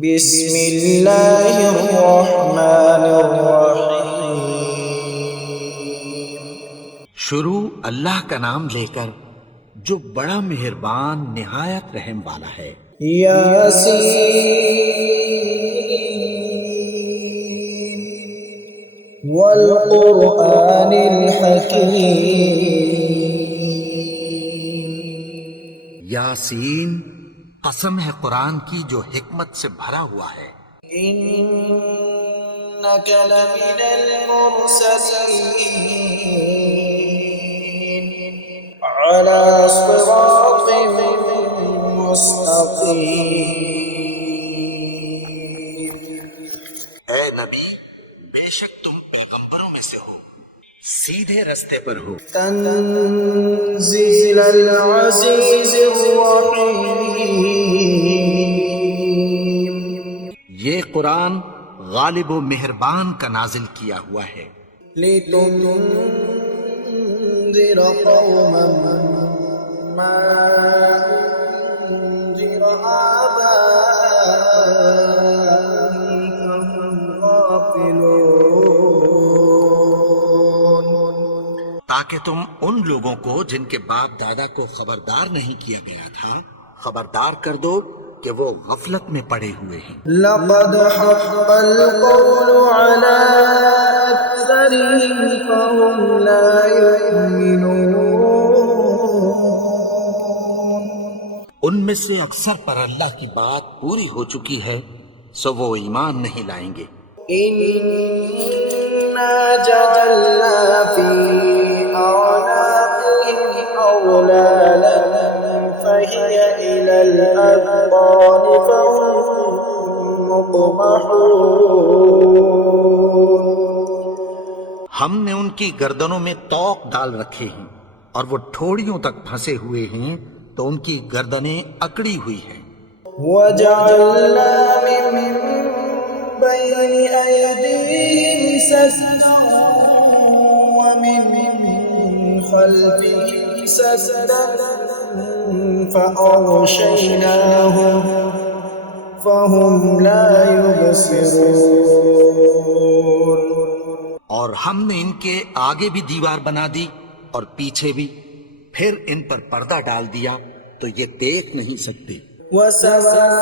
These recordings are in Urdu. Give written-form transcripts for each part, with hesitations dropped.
بسم اللہ الرحمن الرحیم۔ شروع اللہ کا نام لے کر جو بڑا مہربان نہایت رحم والا ہے۔ یاسین والقرآن الحکیم۔ یاسین، قسم ہے قرآن کی جو حکمت سے بھرا ہوا ہے۔ انک لمن المرسلین علی صراط مستقیم۔ اے نبی، بے شک تم پیغمبروں میں سے ہو، سیدھے رستے پر ہو۔ تنزیل العزیز الرحیم۔ یہ قرآن غالب و مہربان کا نازل کیا ہوا ہے۔ لتنذر قوما ما انذر آباؤهم فهم غافلون۔ تاکہ تم ان لوگوں کو جن کے باپ دادا کو خبردار نہیں کیا گیا تھا خبردار کر دو کہ وہ غفلت میں پڑے ہوئے ہیں۔ لقد حق القول على أكثرهم فهم لا يؤمنون۔ ان میں سے اکثر پر اللہ کی بات پوری ہو چکی ہے، سو وہ ایمان نہیں لائیں گے۔ إنا جعلنا في أعناقهم أغلالا فهي إلى الأذقان فهم مقمحون۔ ہم نے ان کی گردنوں میں طوق ڈال رکھے ہیں اور وہ ٹھوڑیوں تک پھنسے ہوئے ہیں، تو ان کی گردنیں اکڑی ہوئی ہیں۔ وجعلنا من بين أيديهم سدا ومن خلفهم سدا فأغشيناهم فهم لا يبصرون۔ اور ہم نے ان کے آگے بھی دیوار بنا دی اور پیچھے بھی، پھر ان پر پردہ ڈال دیا تو یہ دیکھ نہیں سکتے۔ وسواء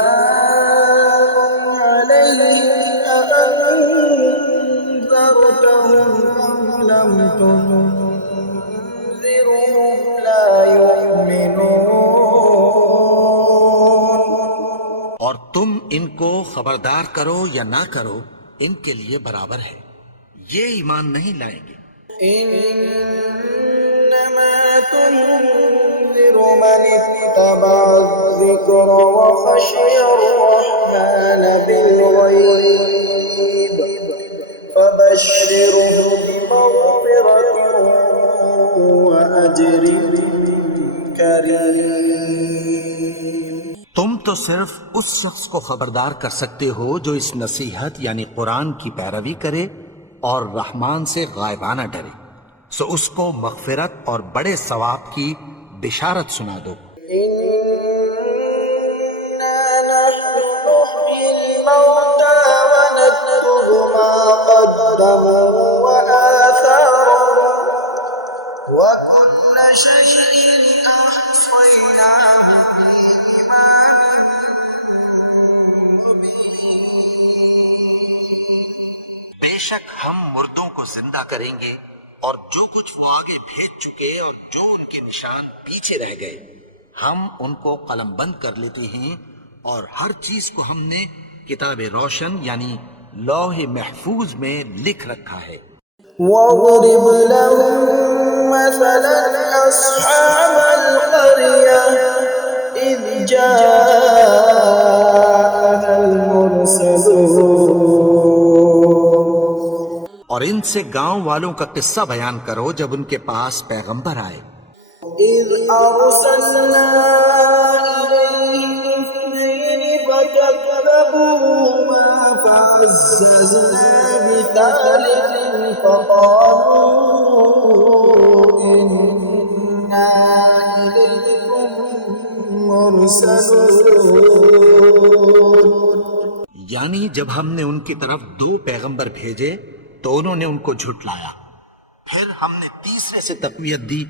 عليهم أأنذرتهم أم لم تنذرهم لا يؤمنون۔ اور تم ان کو خبردار کرو یا نہ کرو، ان کے لیے برابر ہے، یہ ایمان نہیں لائیں گے۔ إنما تنذر من اتبع الذكر وخشي الرحمن بالغيب فبشره بمغفرة وأجر كريم۔ تم تو صرف اس شخص کو خبردار کر سکتے ہو جو اس نصیحت یعنی قرآن کی پیروی کرے اور رحمان سے غائبانہ ڈرے، سو اس کو مغفرت اور بڑے ثواب کی بشارت سنا دو۔ إنا نحن نحيي الموتى ونكتب ما قدموا وآثارهم وكل شيء أحصيناه في إمام مبين۔ بے شک ہم مردوں کو زندہ کریں گے، اور جو کچھ وہ آگے بھیج چکے اور جو ان کے نشان پیچھے رہ گئے ہم ان کو قلم بند کر لیتے ہیں، اور ہر چیز کو ہم نے کتاب روشن یعنی لوح محفوظ میں لکھ رکھا ہے۔ واضرب لهم مثلا أصحاب القرية إذ جاءها المرسلون۔ اور ان سے گاؤں والوں کا قصہ بیان کرو جب ان کے پاس پیغمبر آئے۔ إذ أرسلنا إليهم اثنين فكذبوهما فعززنا بثالث فقالوا إنا إليكم مرسلون۔ یعنی جب ہم نے ان کی طرف 2 پیغمبر بھیجے تو انہوں نے ان کو جھٹلایا، پھر ہم نے تیسرے سے تقویت دی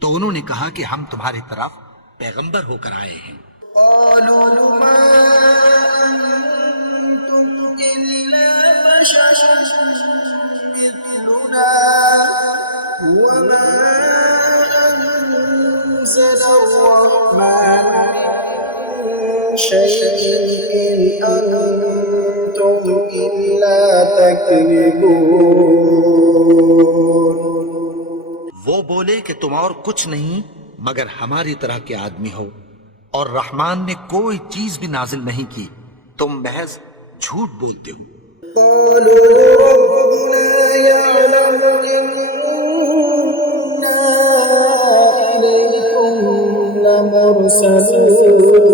تو انہوں نے کہا کہ ہم تمہاری طرف پیغمبر ہو کر آئے ہیں۔ قالوا ما أنتم إلا بشر مثلنا وما أنزل الرحمن من شيء إن أنتم إلا تكذبون۔ وہ بولے کہ تم اور کچھ نہیں مگر ہماری طرح کے آدمی ہو، اور رحمان نے کوئی چیز بھی نازل نہیں کی، تم محض جھوٹ بولتے ہو۔ قالوا ربنا يعلم إنا إليكم لمرسلون۔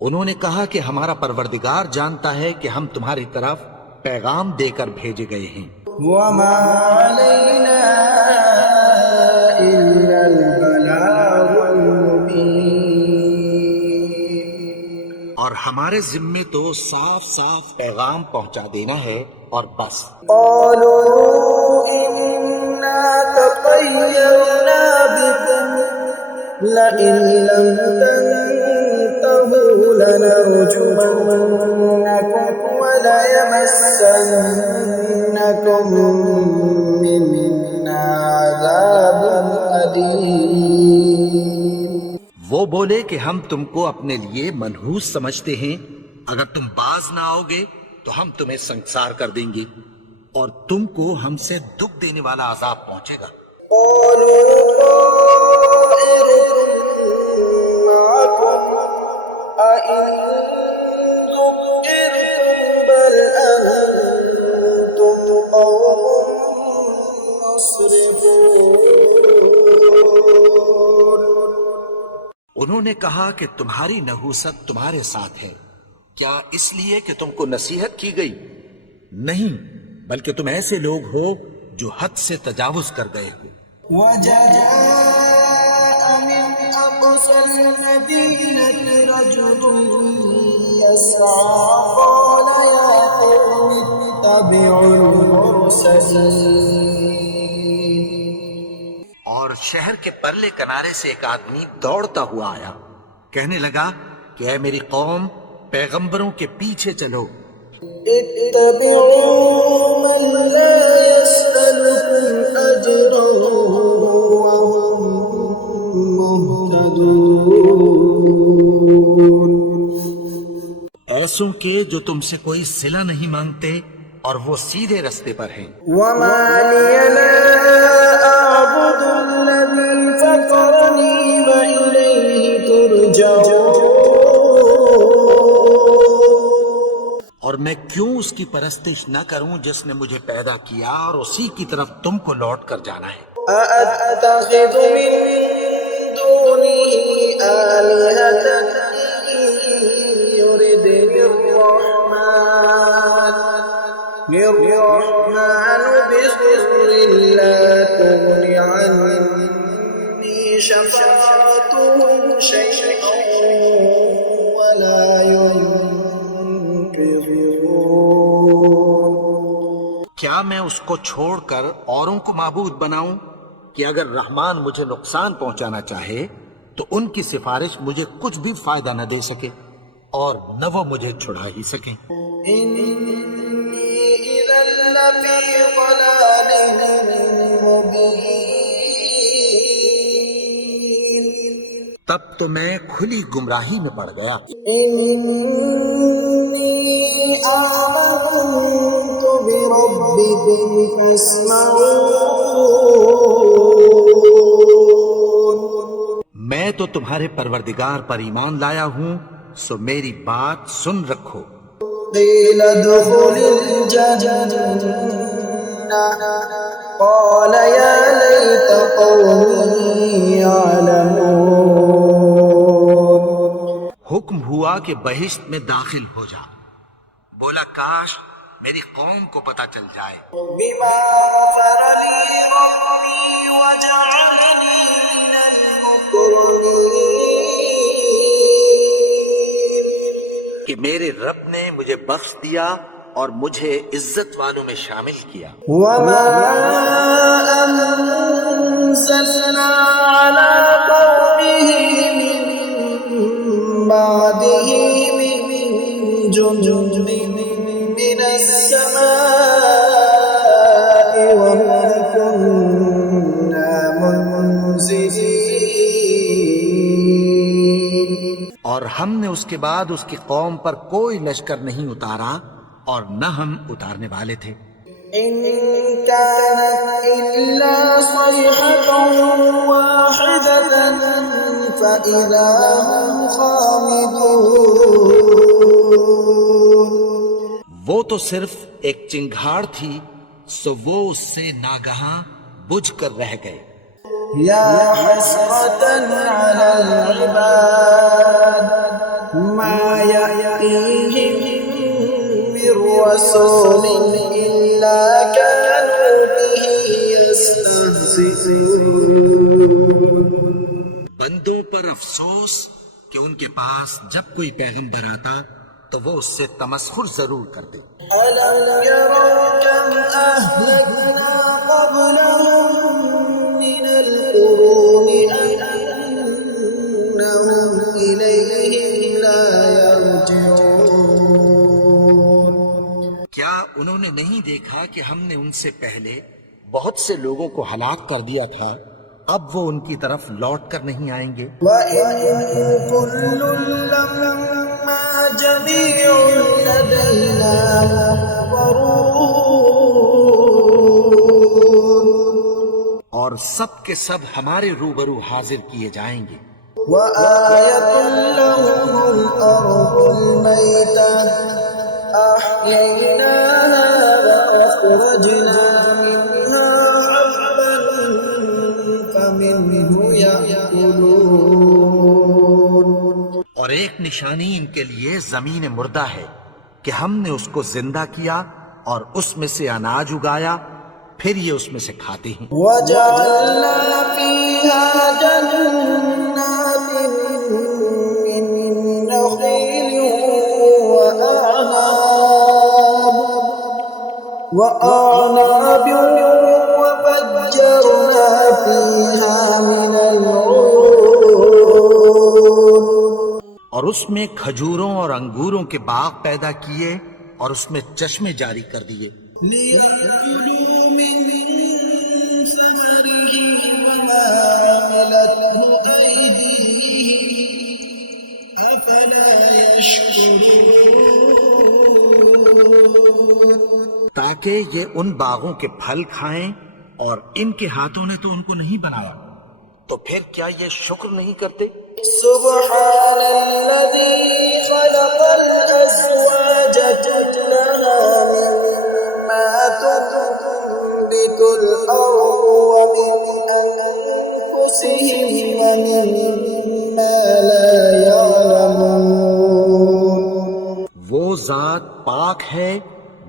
انہوں نے کہا کہ ہمارا پروردگار جانتا ہے کہ ہم تمہاری طرف پیغام دے کر بھیجے گئے ہیں، وما علينا إلا البلاغ المبين۔ اور ہمارے ذمے تو صاف صاف پیغام پہنچا دینا ہے اور بس۔ قالوا إنا تطيرنا بكم لئن لم تنتهوا لنرجمنكم وليمسنكم منا عذاب أليم۔ وہ بولے کہ ہم تم کو اپنے لیے منحوس سمجھتے ہیں، اگر تم باز نہ آؤ گے تو ہم تمہیں سنسار کر دیں گے اور تم کو ہم سے دکھ دینے والا عذاب پہنچے گا۔ قالوا طائركم معكم أئن ذكرتم بل أنتم قوم مسرفون۔ انہوں نے کہا کہ تمہاری نحوست تمہارے ساتھ ہے، کیا اس لیے کہ تم کو نصیحت کی گئی؟ نہیں، بلکہ تم ایسے لوگ ہو جو حد سے تجاوز کر گئے ہو۔ وجاء من أقصى المدينة رجل يسعى قال يا قوم اتبعوا المرسلين۔ اور شہر کے پرلے کنارے سے ایک آدمی دوڑتا ہوا آیا، کہنے لگا کہ اے میری قوم، پیغمبروں کے پیچھے چلو۔ اتبعوا من لا يسألكم أجرا وهم مهتدون۔ ایسوں کے جو تم سے کوئی صلہ نہیں مانگتے اور وہ سیدھے رستے پر ہیں۔ وما لي لا أعبد الذي فطرني وإليه ترجعون۔ اور میں کیوں اس کی پرستش نہ کروں جس نے مجھے پیدا کیا اور اسی کی طرف تم کو لوٹ کر جانا ہے۔ أأتخذ من دونه آلهة إن يردني الرحمن بضر لا تغن عني شفاعتهم شيئا ولا ينقذون۔ کیا میں اس کو چھوڑ کر اوروں کو معبود بناؤں کہ اگر رحمان مجھے نقصان پہنچانا چاہے تو ان کی سفارش مجھے کچھ بھی فائدہ نہ دے سکے اور نہ وہ مجھے چھڑا ہی سکیں۔ إني إذا لفي ضلال مبين۔ تب تو میں کھلی گمراہی میں پڑ گیا۔ إني آمنت بربكم فاسمعون۔ میں تو تمہارے پروردگار پر ایمان لایا ہوں، سو میری بات سن رکھو۔ قيل ادخل الجنة قال يا ليت قومي يعلمون۔ حکم ہوا کہ بہشت میں داخل ہو جا، بولا کاش میری قوم کو پتہ چل جائے بما غفر لي ربي وجعلني من المكرمين۔ کہ میرے رب نے مجھے بخش دیا اور مجھے عزت والوں میں شامل کیا۔ وما أنزلنا على قومه من بعده من جند من السماء وما كنا منزلين۔ اور ہم نے اس کے بعد اس کی قوم پر کوئی لشکر نہیں اتارا اور نہ ہم اتارنے والے تھے۔ إن كانت إلا صيحة واحدة فإذا هم خامدون۔ وہ تو صرف ایک چنگھاڑ تھی، سو وہ اس سے ناگہاں بجھ کر رہ گئے۔ يا حسرة على العباد ما يأتيهم من رسول إلا كانوا به يستهزئون۔ بندوں پر افسوس کہ ان کے پاس جب کوئی پیغمبر آتا تو وہ اس سے تمسخر ضرور کرتے۔ ألم يروا كم أهلكنا قبلهم من القرون أنهم إليهم لا يرجعون۔ کیا انہوں نے نہیں دیکھا کہ ہم نے ان سے پہلے بہت سے لوگوں کو ہلاک کر دیا تھا، اب وہ ان کی طرف لوٹ کر نہیں آئیں گے؟ وَإِن كُلٌّ لَّمَّا جَمِيعٌ لَّدَيْنَا مُحْضَرُونَ۔ اور سب کے سب ہمارے روبرو حاضر کیے جائیں گے۔ وَآيَةٌ لَّهُمُ الْأَرْضُ الْمَيْتَةُ أَحْيَيْنَاهَا وَأَخْرَجْنَا مِنْهَا حَبًّا فَمِنْهُ يَأْكُلُونَ۔ اور ایک نشانی ان کے لیے زمین مردہ ہے کہ ہم نے اس کو زندہ کیا اور اس میں سے اناج اگایا، پھر یہ اس میں سے کھاتے ہیں۔ وَجَعَلْنَا فِيهَا جَنَّاتٍ مِّن نَّخِيلٍ وَأَعْنَابٍ وَفَجَّرْنَا فِيهَا مِنَ الْعُيُونِ۔ اور اس میں کھجوروں اور انگوروں کے باغ پیدا کیے اور اس میں چشمے جاری کر دیے۔ لِيَأْكُلُوا مِن ثَمَرِهِ وَمَا عَمِلَتْهُ أَيْدِيهِمْ أَفَلَا يَشْكُرُونَ۔ تاکہ یہ ان باغوں کے پھل کھائیں، اور ان کے ہاتھوں نے تو ان کو نہیں بنایا، تو پھر کیا یہ شکر نہیں کرتے؟ سبحان الذي خلق الأزواج كلها مما تنبت الأرض ومن أنفسهم ومما لا يعلمون۔ وہ ذات پاک ہے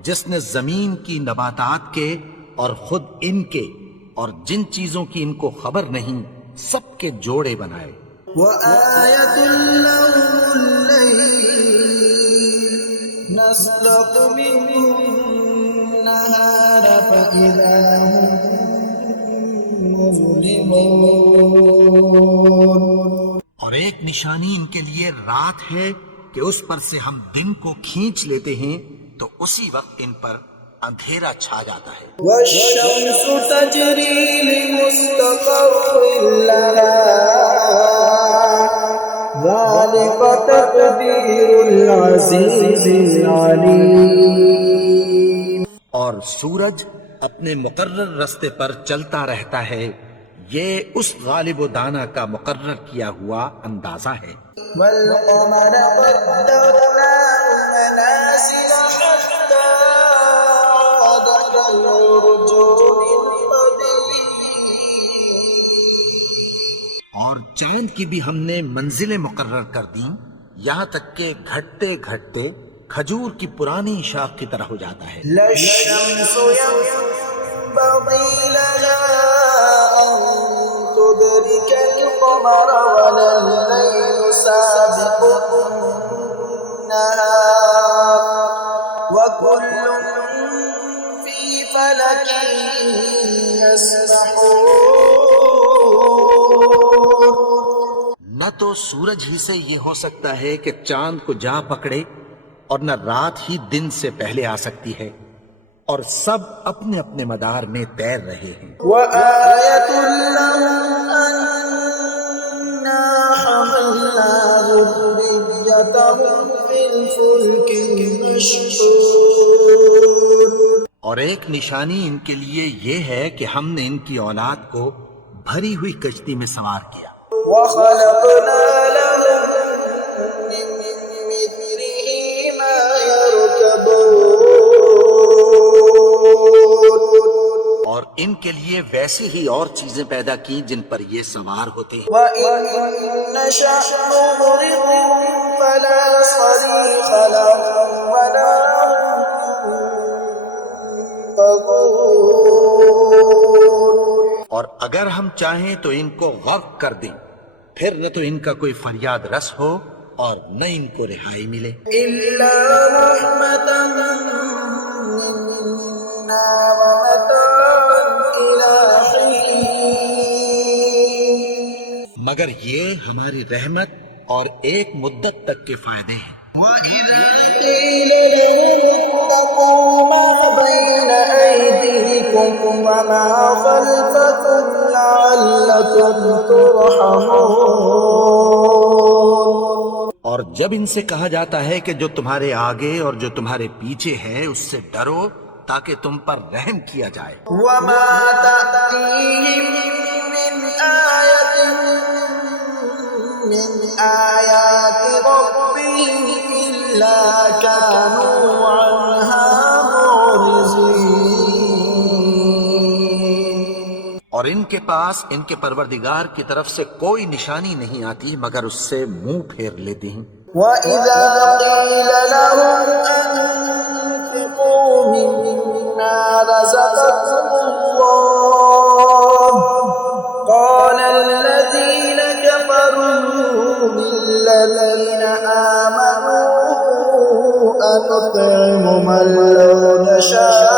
جس نے زمین کی نباتات کے اور خود ان کے اور جن چیزوں کی ان کو خبر نہیں سب کے جوڑے بنائے۔ وآية لهم الليل نسلق منه النهار فإذا هم مظلمون۔ اور ایک نشانی ان کے لیے رات ہے کہ اس پر سے ہم دن کو کھینچ لیتے ہیں تو اسی وقت ان پر اندھیرا چھا جاتا ہے۔ والشمس تجري لمستقر لها ذلك تقدير العزيز العليم۔ اور سورج اپنے مقرر رستے پر چلتا رہتا ہے، یہ اس غالب و دانا کا مقرر کیا ہوا اندازہ ہے۔ والقمر قدرناه منازل حتى عاد كالعرجون القديم۔ اور چاند کی بھی ہم نے منزلیں مقرر کر دیں، یہاں تک کہ گھٹتے گھٹتے کھجور کی پرانی شاخ کی طرح ہو جاتا ہے۔ لا الشمس ينبغي لها أن تدرك القمر ولا الليل سابق النهار وكل في فلك يسبحون. نہ تو سورج ہی سے یہ ہو سکتا ہے کہ چاند کو جا پکڑے، اور نہ رات ہی دن سے پہلے آ سکتی ہے، اور سب اپنے اپنے مدار میں تیر رہے ہیں. وآية لهم أنا حملنا ذريتهم في الفلك المشحون. اور ایک نشانی ان کے لیے یہ ہے کہ ہم نے ان کی اولاد کو بھری ہوئی کشتی میں سوار کیا. وخلقنا لهم من مثله ما يركبون. اور ان کے لیے ویسی ہی اور چیزیں پیدا کی جن پر یہ سوار ہوتے ہیں. وَإِن نَّشَأْ نُغْرِقْهُمْ فَلَا صَرِيخَ لَهُمْ وَلَا ينقذون. اور اگر ہم چاہیں تو ان کو غرق کر دیں، پھر نہ تو ان کا کوئی فریاد رس ہو اور نہ ان کو رہائی ملے. إِلَّا رَحْمَةً مِّنَّا وَمَتَاعًا إِلَىٰ حِينٍ. مگر یہ ہماری رحمت اور ایک مدت تک کے فائدے ہیں. وَإِذَا قِيلَ لَهُمُ اتَّقُوا مَا بَيْنَ أَيْدِيكُمْ وَمَا خَلْفَكُمْ لَعَلَّكُمْ تُرْحَمُونَ. اور جب ان سے کہا جاتا ہے کہ جو تمہارے آگے اور جو تمہارے پیچھے ہے اس سے ڈرو تاکہ تم پر رحم کیا جائے. وَمَا تَأْتِيهِم مِّنْ آيَةٍ مِّنْ آيَاتِ رَبِّهِمْ إِلَّا كَانُوا عَنْهَا مُعْرِضِينَ. اور ان کے پاس ان کے پروردگار کی طرف سے کوئی نشانی نہیں آتی مگر اس سے منہ پھیر لیتے ہیں. وَإِذَا قِيلَ لَهُمْ أَنفِقُوا مِمَّا رَزَقَكُمُ اللَّهُ قَالَ الَّذِينَ كَفَرُوا لِلَّذِينَ آمَنُوا أَنُطْعِمُ مَن لَّوْ يَشَاءُ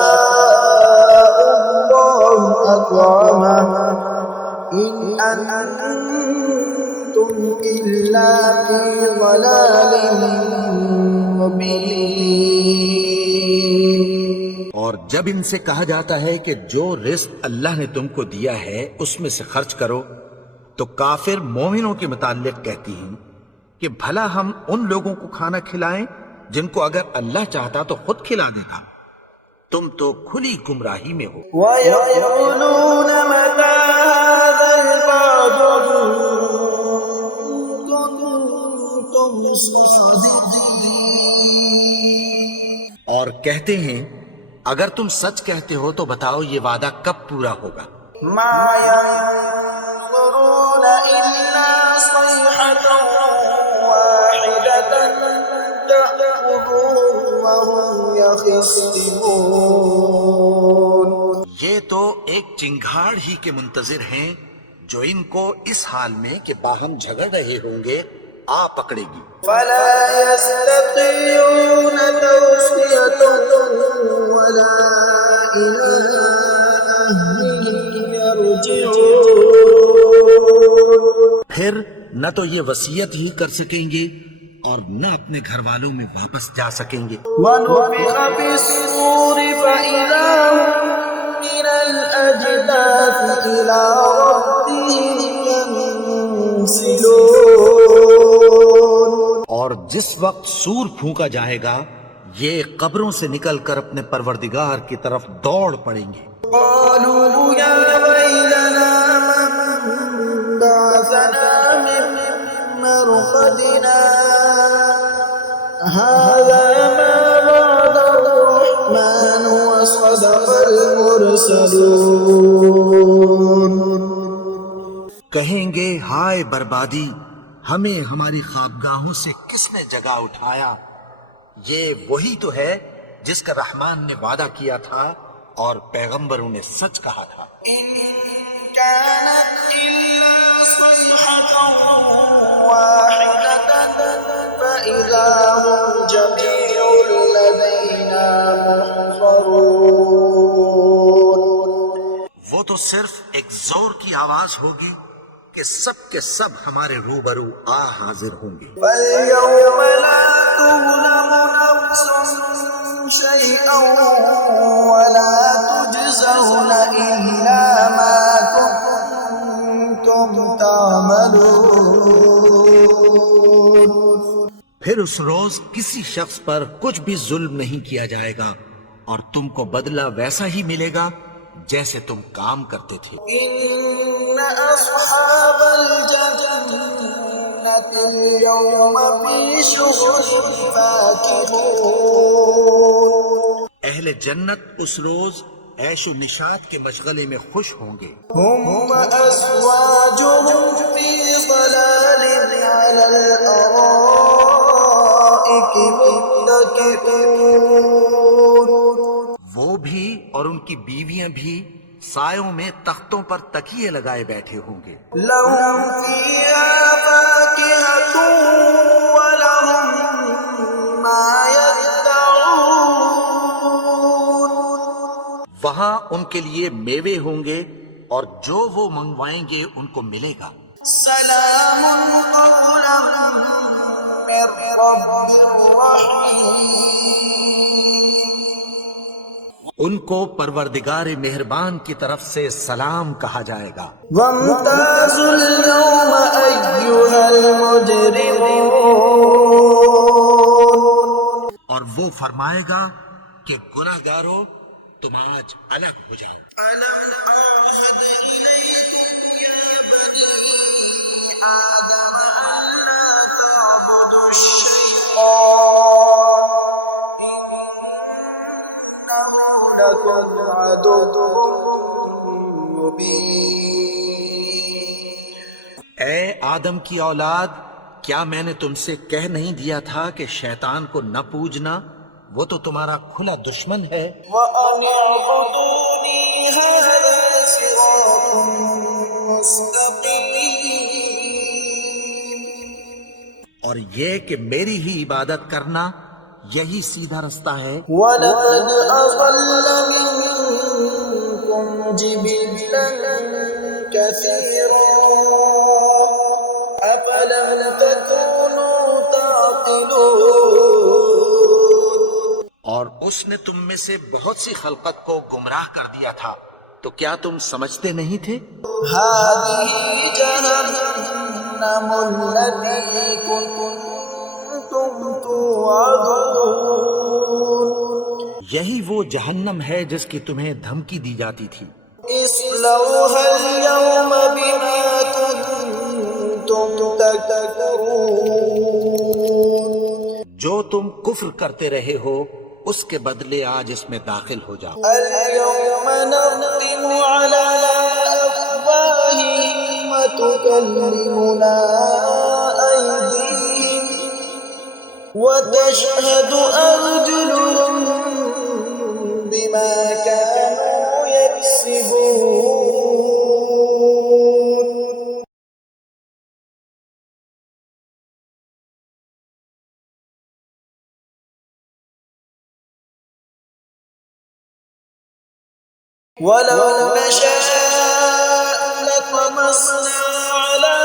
اللَّهُ أَطْعَمَهُ إِنْ أَنتُمْ إِلَّا فِي ضَلَالٍ مُّبِينٍ. اور جب ان سے کہا جاتا ہے کہ جو رزق اللہ نے تم کو دیا ہے اس میں سے خرچ کرو، تو کافر مومنوں کے متعلق کہتی ہیں کہ بھلا ہم ان لوگوں کو کھانا کھلائیں جن کو اگر اللہ چاہتا تو خود کھلا دیتا. تم تو کھلی گمراہی میں ہو. وَيَقُولُونَ مَتَىٰ هَٰذَا الْوَعْدُ إِن كُنتُمْ صَادِقِينَ. اور کہتے ہیں اگر تم سچ کہتے ہو تو بتاؤ یہ وعدہ کب پورا ہوگا. مَا يَنظُرُونَ إِلَّا صَيْحَةً وَاحِدَةً تَأْخُذُهُمْ وَهُمْ يَخِصِّمُونَ. یہ تو ایک چنگھاڑ ہی کے منتظر ہیں جو ان کو اس حال میں کہ باہم جھگڑ رہے ہوں گے آ پکڑے گی. فَلَا يَسْتَطِيعُونَ تَوْصِيَةً وَلَا إِلَىٰ أَهْلِهِمْ يَرْجِعُونَ. پھر نہ تو یہ وصیت ہی کر سکیں گے اور نہ اپنے گھر والوں میں واپس جا سکیں گے. وَنُفِخَ فِي الصُّورِ فَإِذَا هُم مِّنَ الْأَجْدَاثِ إِلَىٰ رَبِّهِمْ يَنسِلُونَ. اور جس وقت سور پھونکا جائے گا یہ قبروں سے نکل کر اپنے پروردگار کی طرف دوڑ پڑیں گے. قَالُوا يَا وَيْلَنَا مَن بَعَثَنَا مِن مَّرْقَدِنَا هَٰذَا مَا وَعَدَ الرَّحْمَٰنُ وَصَدَقَ الْمُرْسَلُونَ. کہیں گے ہائے بربادی، ہمیں ہماری خوابگاہوں سے کس نے جگہ اٹھایا. یہ وہی تو ہے جس کا رحمان نے وعدہ کیا تھا اور پیغمبروں نے سچ کہا تھا. إِن كَانَتْ إِلَّا صَيْحَةً وَاحِدَةً فَإِذَا هُمْ جميع لدينا محضرون. وہ تو صرف ایک زور کی آواز ہوگی کہ سب کے سب ہمارے روبرو حاضر ہوں گے. فاليوم لا تظلم نفس شيئا ولا تجزون إلا ما كنتم تعملون. پھر اس روز کسی شخص پر کچھ بھی ظلم نہیں کیا جائے گا اور تم کو بدلہ ویسا ہی ملے گا جیسے تم کام کرتے تھے. إن أصحاب الجنة اليوم في شغل فاكهون. اہل جنت اس روز عیش و نشاط کے مشغلے میں خوش ہوں گے. هم وأزواجهم في ظلال على الأرائك متكئون. وہ بھی اور ان کی بیویاں بھی سایوں میں تختوں پر تکیے لگائے بیٹھے ہوں گے. لهم فيها فاكهة ولهم ما يدعون. وہاں ان کے لیے میوے ہوں گے اور جو وہ منگوائیں گے ان کو ملے گا. سلام قولا من رب رحيم. ان کو پروردگار مہربان کی طرف سے سلام کہا جائے گا. وامتازوا اليوم أيها المجرمون. اور وہ فرمائے گا کہ گناہگارو تم آج الگ ہو جاؤ. ألم أعهد إليكم يا بني آدم ألا تعبدوا الشيطان إنه لكم عدو مبين. اے آدم کی اولاد، کیا میں نے تم سے کہہ نہیں دیا تھا کہ شیطان کو نہ پوجنا، وہ تو تمہارا کھلا دشمن ہے. وأن اعبدوني هذا صراط مستقيم. اور یہ کہ میری ہی عبادت کرنا یہی سیدھا رستہ ہے. ولقد أضل منكم جبلا كثيرا أفلم تكونوا تعقلون. اور اس نے تم میں سے بہت سی خلقت کو گمراہ کر دیا تھا، تو کیا تم سمجھتے نہیں تھے؟ هذه جهنم التي كنتم توعدون. یہی وہ جہنم ہے جس کی تمہیں دھمکی دی جاتی تھی. اصلوها اليوم بما كنتم تكفرون. جو تم کفر کرتے رہے ہو اس کے بدلے آج اس میں داخل ہو جاؤ. اليوم نختم على أفواههم وتكلمنا أيديهم وتشهد أرجلهم بما كانوا يكسبون. ولو نشاء لطمسنا على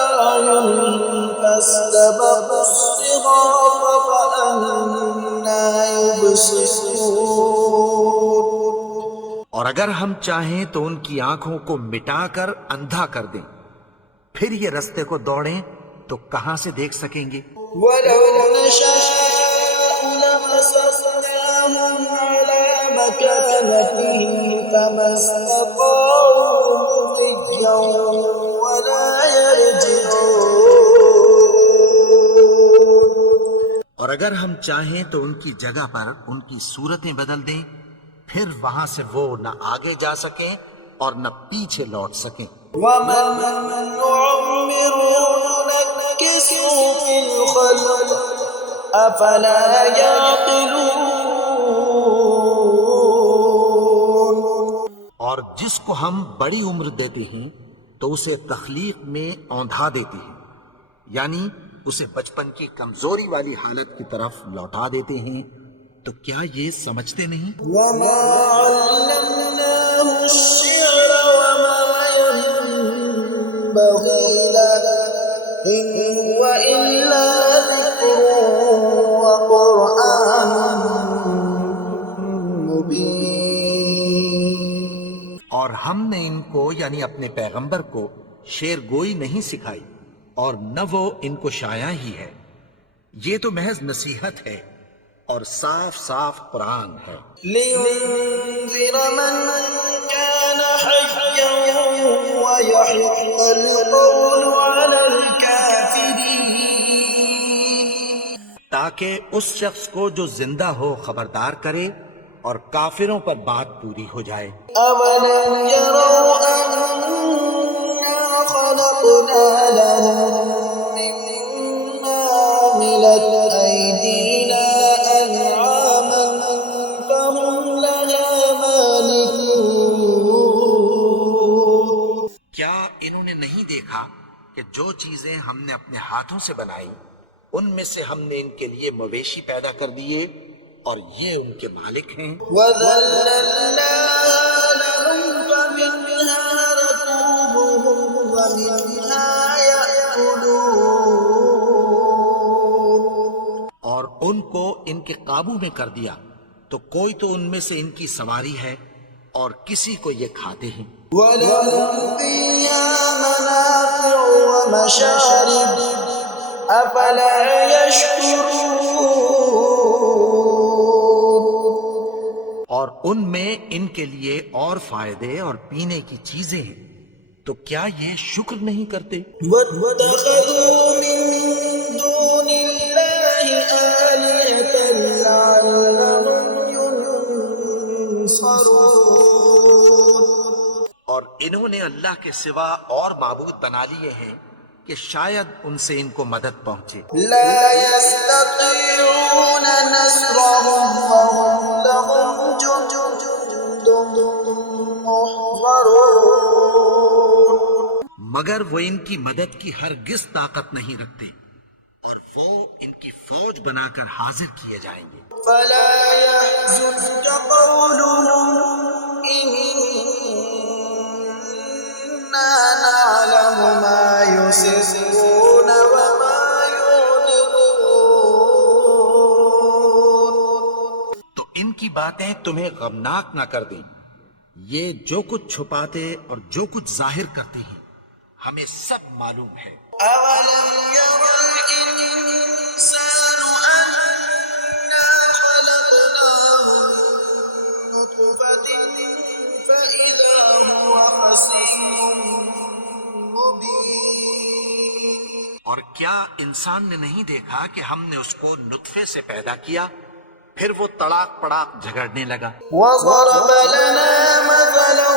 أعينهم فاستبقوا الصراط فأنى يبصرون. اور اگر ہم چاہیں تو ان کی آنکھوں کو مٹا کر اندھا کر دیں، پھر یہ رستے کو دوڑیں تو کہاں سے دیکھ سکیں گے. ولو نشاء لمسخناهم على مكانتهم فما استطاعوا مضيا ولا يرجعون. اور اگر ہم چاہیں تو ان کی جگہ پر ان کی صورتیں بدل دیں، پھر وہاں سے وہ نہ آگے جا سکیں اور نہ پیچھے لوٹ سکیں. ومن نعمره ننكسه في الخلق أفلا يعقلون. اور جس کو ہم بڑی عمر دیتے ہیں تو اسے تخلیق میں اوندھا دیتے ہیں، یعنی اسے بچپن کی کمزوری والی حالت کی طرف لوٹا دیتے ہیں، تو کیا یہ سمجھتے نہیں؟ وما علمناه الشعر وما ينبغي له إن هو إلا ذكر وقرآن مبين. اور ہم نے ان کو یعنی اپنے پیغمبر کو شعر گوئی نہیں سکھائی، اور نہ وہ ان کو شاعر ہی ہے، یہ تو محض نصیحت ہے اور صاف صاف قرآن ہے۔ لينذر من كان حيا ويحق القول على الكافرين. تاکہ اس شخص کو جو زندہ ہو خبردار کرے اور کافروں پر بات پوری ہو جائے۔ أولم يروا أنا خلقنا لهم مما عملت أيدينا أنعاما فهم لها مالكون. کیا انہوں نے نہیں دیکھا کہ جو چیزیں ہم نے اپنے ہاتھوں سے بنائی ان میں سے ہم نے ان کے لیے مویشی پیدا کر دیے اور یہ ان کے مالک ہیں۔ وَذَلَّلْنَاهَا لَهُمْ فَمِنْهَا رَكُوبُهُمْ وَمِنْهَا يَأْكُلُونَ. اور ان کو ان کے قابو میں کر دیا تو کوئی تو ان میں سے ان کی سواری ہے اور کسی کو یہ کھاتے ہیں۔ وَلَهُمْ فِيهَا مَنَافِعُ وَمَشَارِبُ أَفَلَا يَشْكُرُونَ. اور ان میں ان کے لیے اور فائدے اور پینے کی چیزیں ہیں، تو کیا یہ شکر نہیں کرتے؟ وَاتَّخَذُوا مِن دُونِ اللَّهِ آلِهَةً لَعَلَّهُمْ يُنصَرُونَ. اور انہوں نے اللہ کے سوا اور معبود بنا لیے ہیں کہ شاید ان سے ان کو مدد پہنچے۔ لَا يَسْتَطِيعُونَ نَصْرَهُمْ وَهُمْ لَهُمْ جُندٌ مُّحْضَرُونَ. مگر وہ ان کی مدد کی ہرگز طاقت نہیں رکھتے اور وہ ان کی فوج بنا کر حاضر کیے جائیں گے۔ فَلَا يَحْزُنْكَ قَوْلُهُمْ إِنَّا نَعْلَمُ مَا يُسِرُّونَ وَمَا يُعْلِنُونَ. تو ان کی باتیں تمہیں غمناک نہ کر دیں، یہ جو کچھ چھپاتے اور جو کچھ ظاہر کرتے ہیں ہمیں سب معلوم ہے۔ أَوَلَمْ يَرَ الْإِنسَانُ أَنَّا خَلَقْنَاهُ مِن نُّطْفَةٍ فَإِذَا هُوَ خَصِيمٌ مُّبِينٌ. اور کیا انسان نے نہیں دیکھا کہ ہم نے اس کو نطفے سے پیدا کیا، پھر وہ تڑاک پڑاک جھگڑنے لگا۔ وَضَرَبَ لَنَا مَثَلًا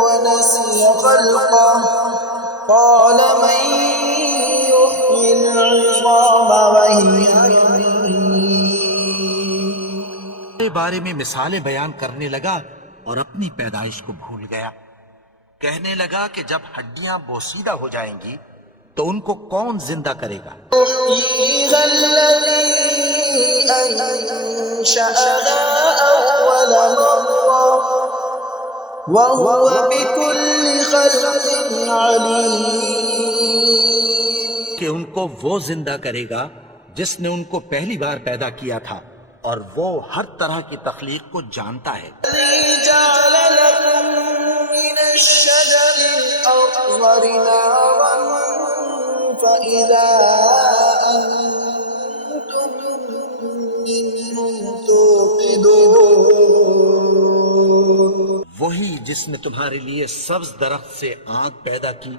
وَنَسِيَ خَلْقَهُ قَالَ مَن يُحْيِي الْعِظَامَ وَهِيَ رَمِيمٌ. کے بارے میں مثالیں بیان کرنے لگا اور اپنی پیدائش کو بھول گیا۔ کہنے لگا کہ جب ہڈیاں بوسیدہ ہو جائیں گی تو ان کو کون زندہ کرے گا؟ يحييها الذي أنشأها أول مرة وهو بكل خلق عليم. کہ ان کو وہ زندہ کرے گا جس نے ان کو پہلی بار پیدا کیا تھا اور وہ ہر طرح کی تخلیق کو جانتا ہے۔ الذي جعل لكم من الشجر الأخضر نارا فإذا أنتم منه توقدون. وہی جس نے تمہارے لیے سبز درخت سے آگ پیدا کی،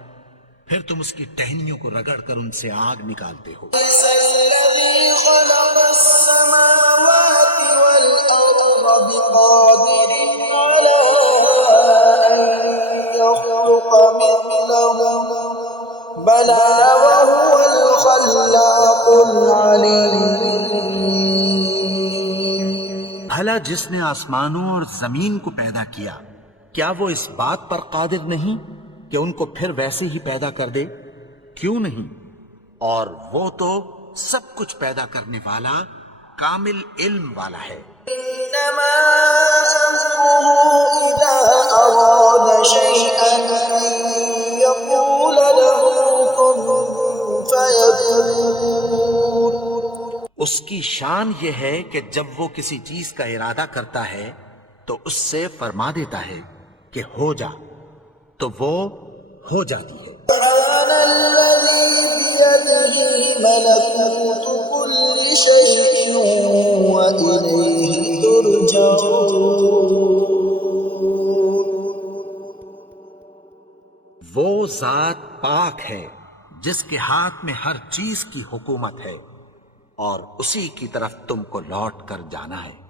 پھر تم اس کی ٹہنیوں کو رگڑ کر ان سے آگ نکالتے ہو۔ ليس الذي خلق السماوات والأرض بقادر على أن يخلق مثلهم بلى وهو الخلاق العليم. بھلا جس نے آسمانوں اور زمین کو پیدا کیا، کیا وہ اس بات پر قادر نہیں کہ ان کو پھر ویسے ہی پیدا کر دے؟ کیوں نہیں، اور وہ تو سب کچھ پیدا کرنے والا کامل علم والا ہے۔ إنما أمره إذا أراد شيئا أن يقول له كن فيكون۔ اس کی شان یہ ہے کہ جب وہ کسی چیز کا ارادہ کرتا ہے تو اس سے فرما دیتا ہے کہ ہو جا، تو وہ ہو جاتی ہے۔ سبحان الذي بيده ملكوت كل شيء وإليه ترجعون۔ وہ ذات پاک ہے جس کے ہاتھ میں ہر چیز کی حکومت ہے اور اسی کی طرف تم کو لوٹ کر جانا ہے۔